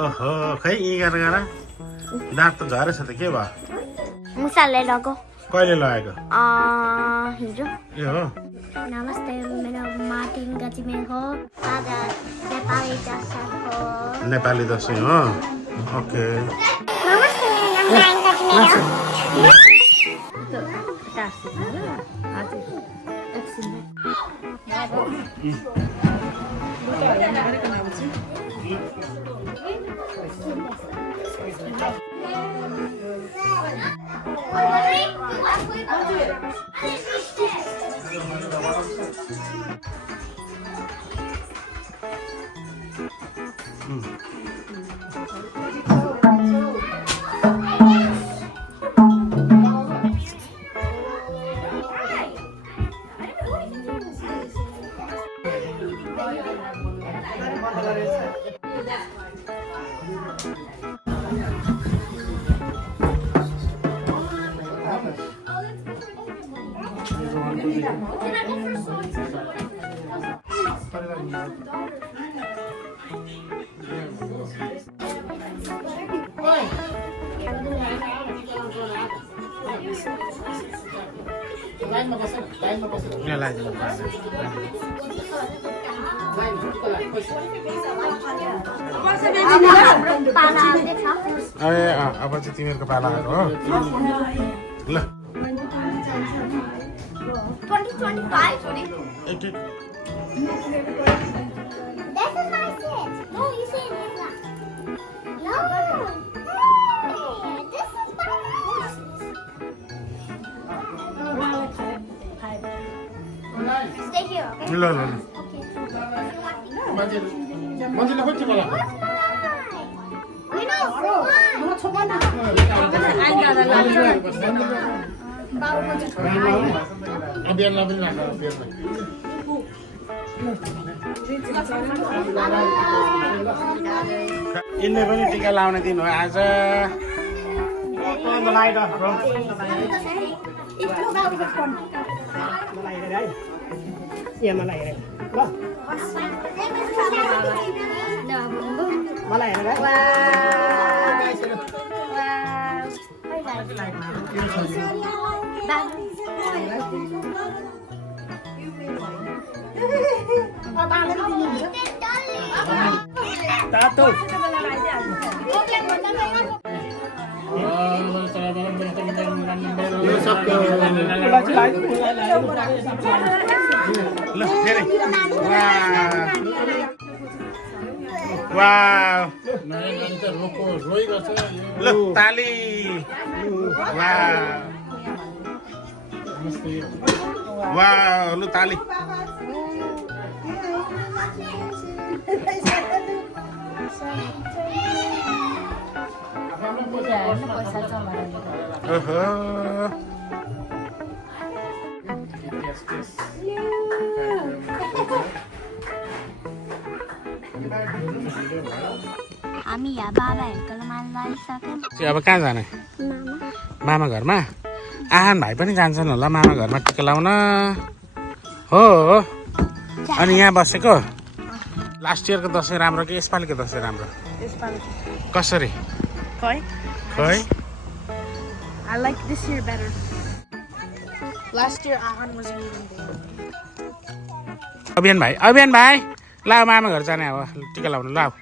ओहो खै यी गरेर दाँत त झरेछ त के भयो मुसाले लगो कहिले लगाएको हिजो ए हो नमस्ते मेरो मार्टिन गजिमेल हो आज नेपाली दशैं हो नेपाली दशैं हो ओके नमस्ते मेरो नाम गजिमेल हो अरे अब चाहिँ तिमीहरूको पाला आएको हो ल 2025 This is my seat. No, you say this one. No. Hey, this is my house. Stay here, okay? ल ल ल Okay. मन्दिरले खोज्छ मलाई We know. अभियानलाई पनि राख्नु अभियानलाई यिनले पनि टिका लाउने दिन हो आज तातो ल फेरि वाव ल ताली वाव लु ताली ओहो हामी यहाँ बाबाहरूको लगाइसक्यौँ अब कहाँ जाने मामा घरमा आहान भाइ पनि जान्छन् होला मामा घरमा टिका लाउन हो अनि यहाँ बसेको लास्ट इयरको दसैँ राम्रो कि यसपालिको दसैँ राम्रो कसरी Khoi. खै I like this year better. Last year, Ahan wasn't even there. अभियान भाइ ल मामा घर जाने अब टिका लाउनु ल अब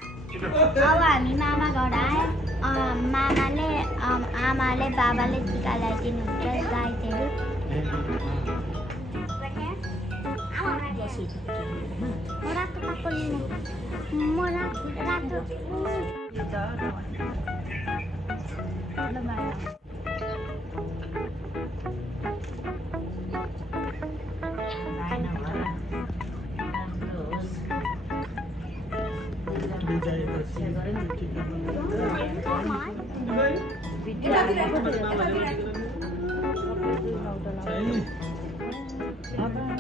हामी मामा घर आए मामाले आमाले बाबाले टिका लगाइदिनुहुन्छ गाईहरू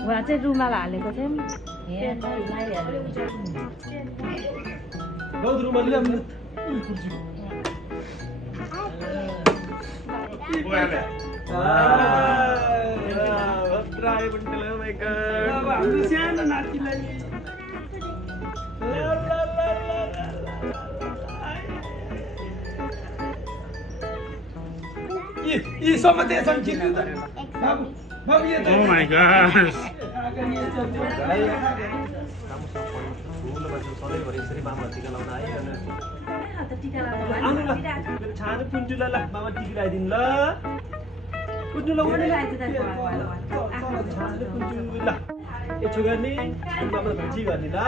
उहाँ चाहिँ रुमाल हालेको थियौँ सानो नातिलाई यी समाते संचित बाबु बाबु ये Oh my gosh. छानो कुन्जुला ल बाबा टिकी लगाइदिनु ल कुन्जुला छानो कुन्जुला यसो गर्ने बाबा भजी गर्ने ल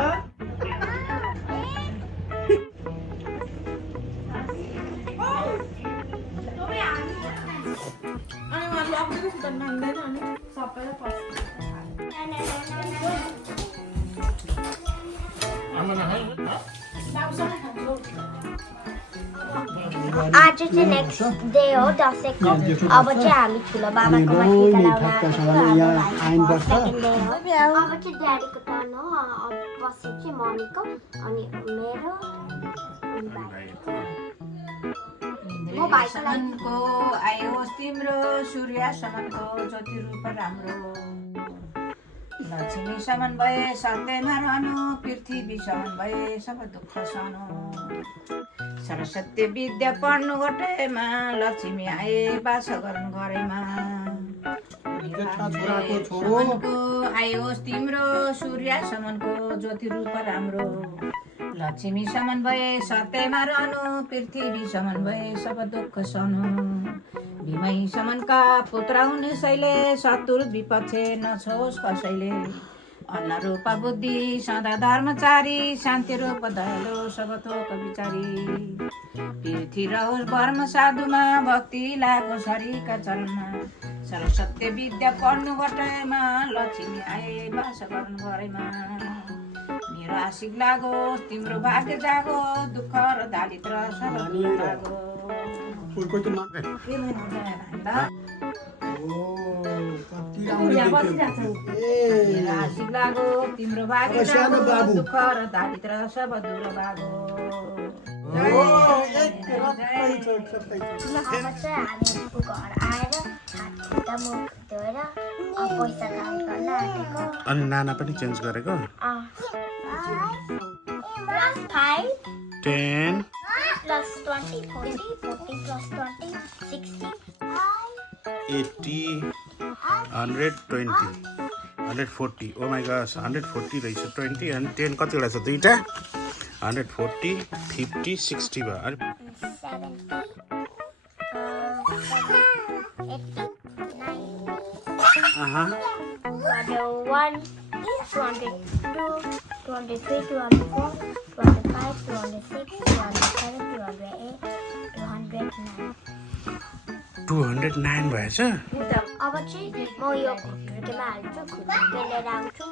आज चाहिँ नेक्स्ट डे हो दसैँको अब चाहिँ हामी ठुलो बाबाकोमा टिका लाउन अब चाहिँ ड्याडीको टर्न हो अब पछि चाहिँ मम्मीको अनि मेरो म भाइको लागि को आयोस् तिम्रो सूर्यसमनको ज्योति रूप राम्रो लक्ष्मी समान भए सत्यमा रहनु पृथ्वी समान भए सब दुःख सहनु सरस्वती विद्या पढ्नु गोटेमा लक्ष्मी आए बास गर्नु घरैमा समनको आयोस् तिम्रो सूर्यसमनको ज्योति रूप राम्रो लक्ष्मी समान भए सत्यमा रहनु पृथ्वी समान भए सब दुःख सहनु भीमै समानका पुत्र हुने शैले शत्रु विपक्षे नछोस् कसैले अन्न रूप बुद्धि सदा धर्मचारी शान्ति रूप दयालु सब थोक विचारी पृथ्वी रहोस् वर्म साधुमा भक्ति लागो शरीरका चरणमा सरस्वती विद्या पढ्नु बटैमा लक्ष्मी आए बास गर्नु घरैमा मेरो आशिक लागोस् तिम्रो भाग्य जागोस् दुःख र दारिद्र सब दूर लागोस् मेरो आशिक लागोस् तिम्रो भाग्य जागोस् दुःख र दारिद्र सब दूर अब चाहिँ हामीहरूको घर आएर हात खुट्टा मुख धोएर पैसा काउन्ट गर्न आँटेको अनि नाना पनि चेन्ज गरेको +5 10 +20 40 40 +20 60 80 120 140 ओ माई गॉश 140 रहेछ 20 अनि 10 कतिवटा छ दुईटा 140 50 60 भयो अरे 201 202 203 204 205 206 207 208 209 भएछ अब चाहिँ म यो खुट्टुकेमा हाल्छु खुट्टु पेलेर आउँछु